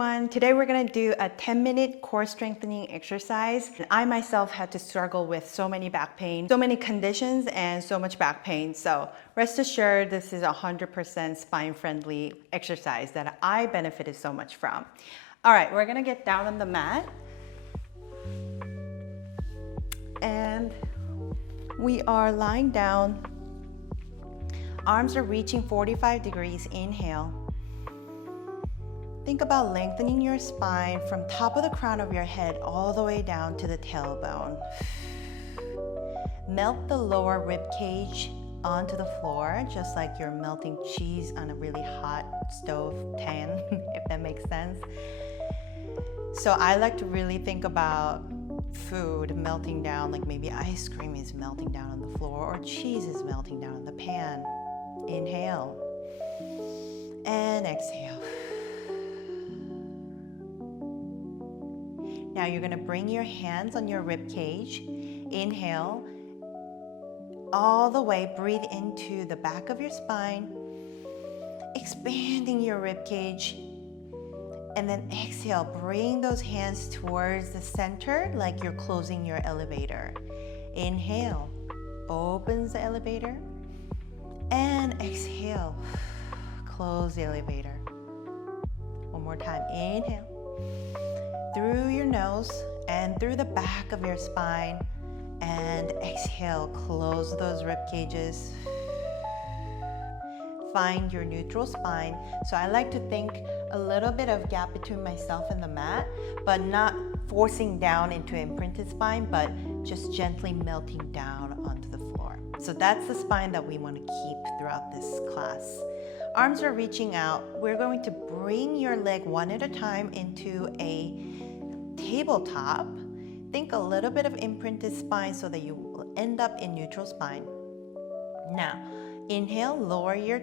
everyone. Today we're gonna do a 10-minute core strengthening exercise. I myself had to struggle with so many back pain, so many conditions, and so much back pain. So rest assured, this is 100% spine-friendly exercise that I benefited so much from. All right, we're gonna get down on the mat. And we are lying down. Arms are reaching 45 degrees, inhale. Think about lengthening your spine from top of the crown of your head all the way down to the tailbone. Melt the lower rib cage onto the floor, just like you're melting cheese on a really hot stove pan, if that makes sense. So I like to really think about food melting down, like maybe ice cream is melting down on the floor or cheese is melting down on the pan. Inhale and exhale. Now you're gonna bring your hands on your rib cage. Inhale, all the way, breathe into the back of your spine, expanding your rib cage. And then exhale, bring those hands towards the center like you're closing your elevator. Inhale, opens the elevator. And exhale, close the elevator. One more time, inhale. Through your nose and through the back of your spine, and exhale, close those rib cages. Find your neutral spine. So I like to think a little bit of gap between myself and the mat, but not forcing down into imprinted spine, but just gently melting down onto the floor. So that's the spine that we want to keep throughout this class. Arms are reaching out. We're going to bring your leg one at a time into a tabletop. Think a little bit of imprinted spine so that you will end up in neutral spine. Now, inhale, lower your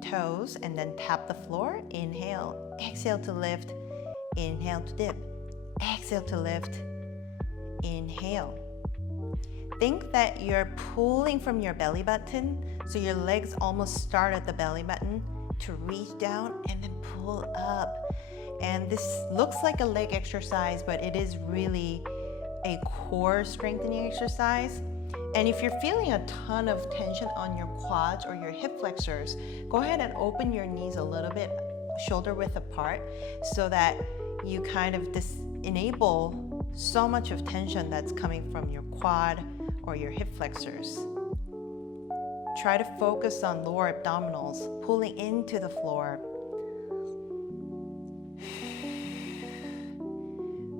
toes and then tap the floor. Inhale, exhale to lift, inhale to dip, exhale to lift, inhale. Think that you're pulling from your belly button, so your legs almost start at the belly button to reach down and then pull up. And this looks like a leg exercise, but it is really a core strengthening exercise. And if you're feeling a ton of tension on your quads or your hip flexors, go ahead and open your knees a little bit shoulder width apart so that you kind of enable so much of tension that's coming from your quad or your hip flexors. Try to focus on lower abdominals, pulling into the floor.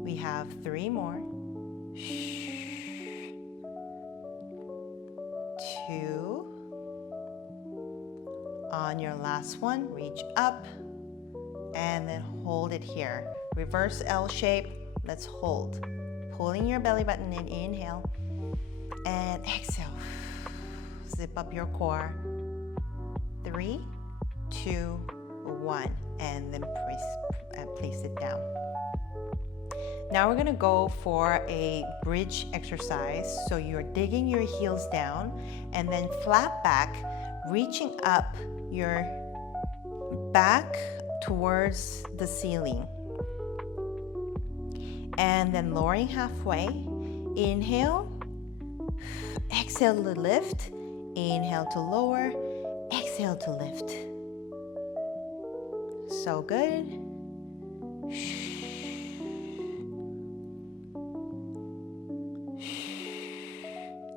We have 3 more. 2. On your last one, reach up and then hold it here. Reverse L shape, let's hold. Pulling your belly button in, inhale and exhale. Zip up your core. 3, 2, 1, and then place it down. Now we're gonna go for a bridge exercise. So you're digging your heels down and then flat back, reaching up your back towards the ceiling. And then lowering halfway. Inhale, exhale to lift, inhale to lower, exhale to lift. So good.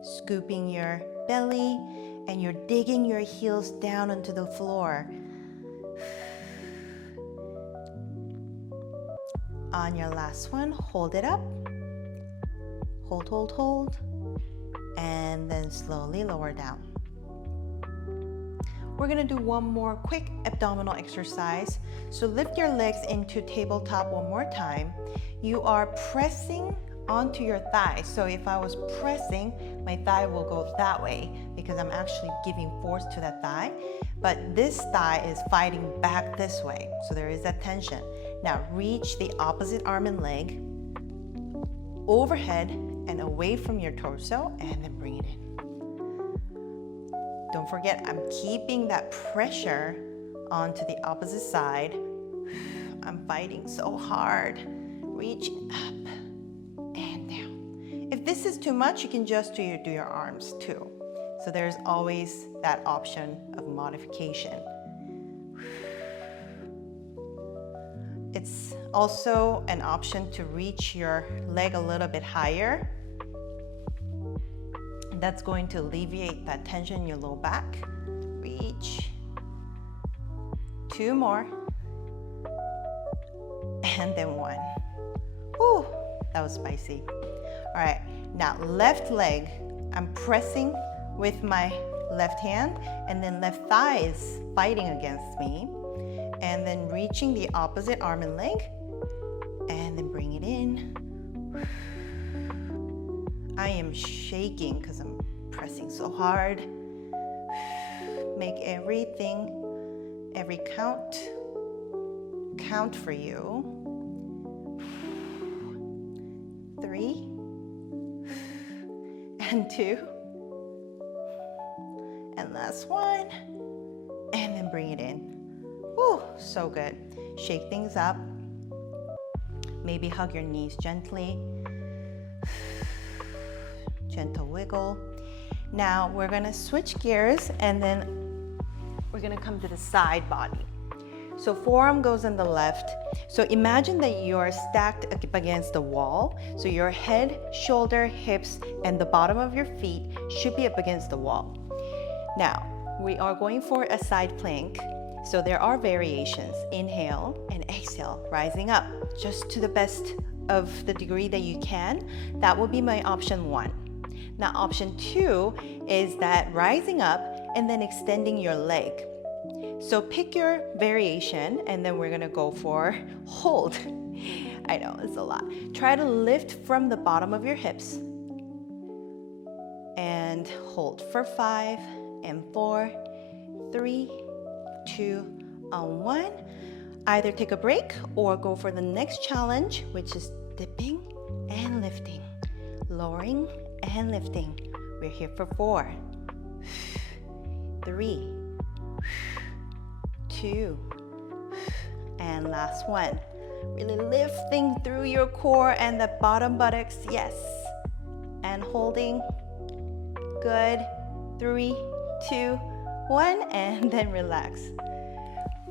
Scooping your belly and you're digging your heels down onto the floor. On your last one, hold it up. Hold, hold, hold. And then slowly lower down. We're gonna do one more quick abdominal exercise. So lift your legs into tabletop one more time. You are pressing onto your thigh. So if I was pressing, my thigh will go that way because I'm actually giving force to that thigh. But this thigh is fighting back this way. So there is that tension. Now reach the opposite arm and leg overhead and away from your torso and then bring it in. Don't forget, I'm keeping that pressure onto the opposite side I'm fighting so hard. Reach up and down. If this is too much, you can just do your arms too. So there's always that option of modification. It's also an option to reach your leg a little bit higher. That's going to alleviate that tension in your low back. Reach. 2 more. And then 1. Whew, that was spicy. All right, now left leg, I'm pressing with my left hand, and then left thigh is fighting against me. And then reaching the opposite arm and leg, and then bring it in. I am shaking because I'm pressing so hard. Make everything, every count for you. 3 and 2 and last one, and then bring it in. Whew, so good. Shake things up. Maybe hug your knees gently. Gentle wiggle. Now we're gonna switch gears, and then we're gonna come to the side body. So forearm goes on the left. So imagine that you are stacked up against the wall. So your head, shoulder, hips, and the bottom of your feet should be up against the wall. Now, we are going for a side plank. So there are variations. Inhale and exhale, rising up just to the best of the degree that you can. That will be my option 1. Now, option 2 is that rising up and then extending your leg. So pick your variation, and then we're gonna go for hold. I know, it's a lot. Try to lift from the bottom of your hips and hold for 5 and 4, 3, 2, 1. Either take a break or go for the next challenge, which is dipping and lifting, lowering and lifting. We're here for 4, 3, 2, and last one. Really lifting through your core and the bottom buttocks, yes. And holding, good. 3, 2, 1, and then relax.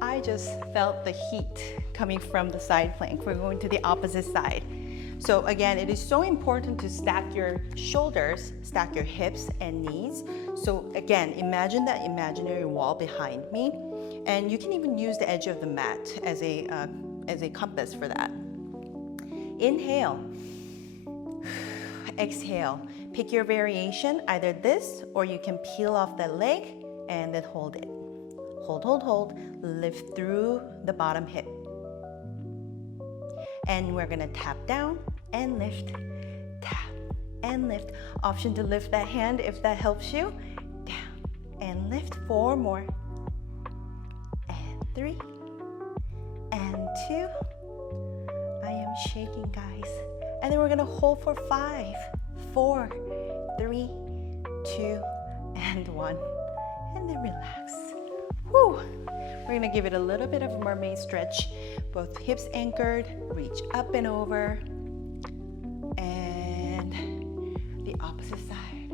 I just felt the heat coming from the side plank. We're going to the opposite side. So again, it is so important to stack your shoulders, stack your hips and knees. So again, imagine that imaginary wall behind me, and you can even use the edge of the mat as a compass for that. Inhale, exhale. Pick your variation, either this or you can peel off the leg and then hold it. Hold, hold, hold. Lift through the bottom hip. And we're gonna tap down and lift, tap and lift. Option to lift that hand if that helps you. Down and lift. 4 more. And 3 and 2. I am shaking, guys. And then we're gonna hold for 5, 4, 3, 2, and 1. And then relax. Whew. We're gonna give it a little bit of a mermaid stretch. Both hips anchored, reach up and over. And the opposite side.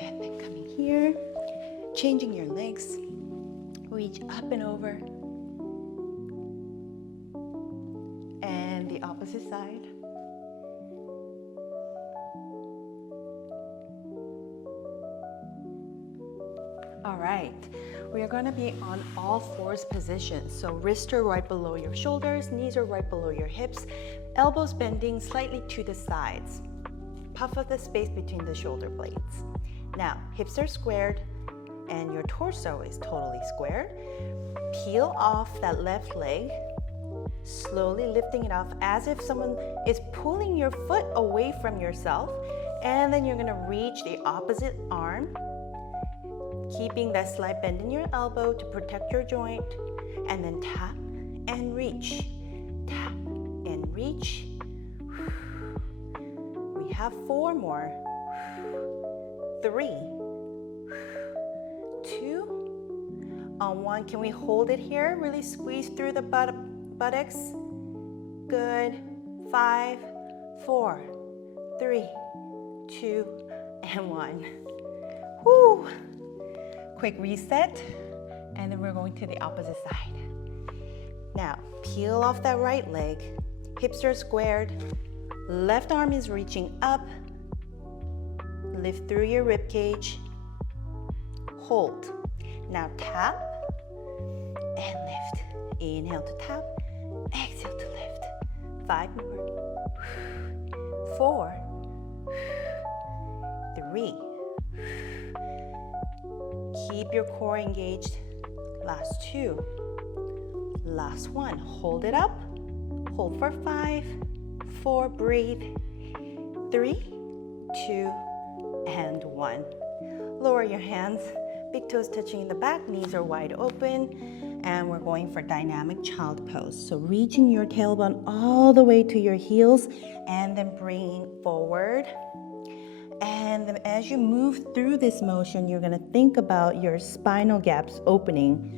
And then coming here, changing your legs. Reach up and over. And the opposite side. All right, we are gonna be on all 4s position. So wrists are right below your shoulders, knees are right below your hips, elbows bending slightly to the sides. Puff up the space between the shoulder blades. Now, hips are squared and your torso is totally squared. Peel off that left leg, slowly lifting it off as if someone is pulling your foot away from yourself. And then you're gonna reach the opposite arm, keeping that slight bend in your elbow to protect your joint, and then tap and reach, tap and reach. We have 4 more. 3, 2, On one, can we hold it here? Really squeeze through the buttocks. Good. 5, 4, 3, 2, and 1. Woo! Quick reset, and then we're going to the opposite side. Now, peel off that right leg. Hips are squared. Left arm is reaching up. Lift through your rib cage. Hold. Now tap and lift. Inhale to tap. Exhale to lift. 5 more. 4, 3. Keep your core engaged. Last 2. Last 1. Hold it up. Hold for 5, 4. Breathe. 3, 2, and 1. Lower your hands. Big toes touching the back. Knees are wide open. And we're going for dynamic child pose. So reaching your tailbone all the way to your heels and then bringing forward. And then as you move through this motion, you're going to think about your spinal gaps opening.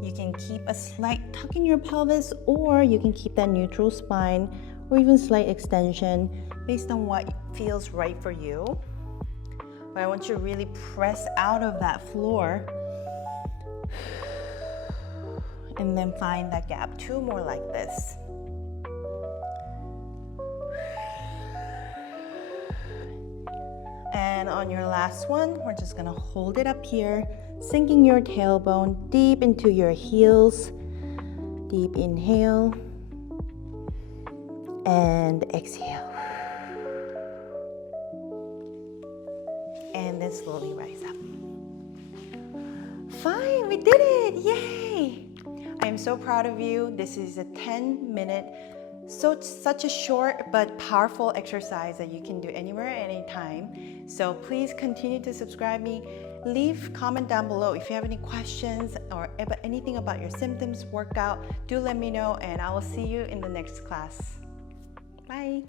You can keep a slight tuck in your pelvis, or you can keep that neutral spine, or even slight extension based on what feels right for you. But I want you to really press out of that floor and then find that gap. 2 more like this. And on your last one, we're just gonna hold it up here, sinking your tailbone deep into your heels. Deep inhale and exhale. And then slowly rise up. Fine, we did it, yay! I am so proud of you. This is a 10-minute, such a short but powerful exercise that you can do anywhere, anytime. So please continue to subscribe me. Leave comment down below if you have any questions or anything about your symptoms, workout. Do let me know, and I will see you in the next class. Bye.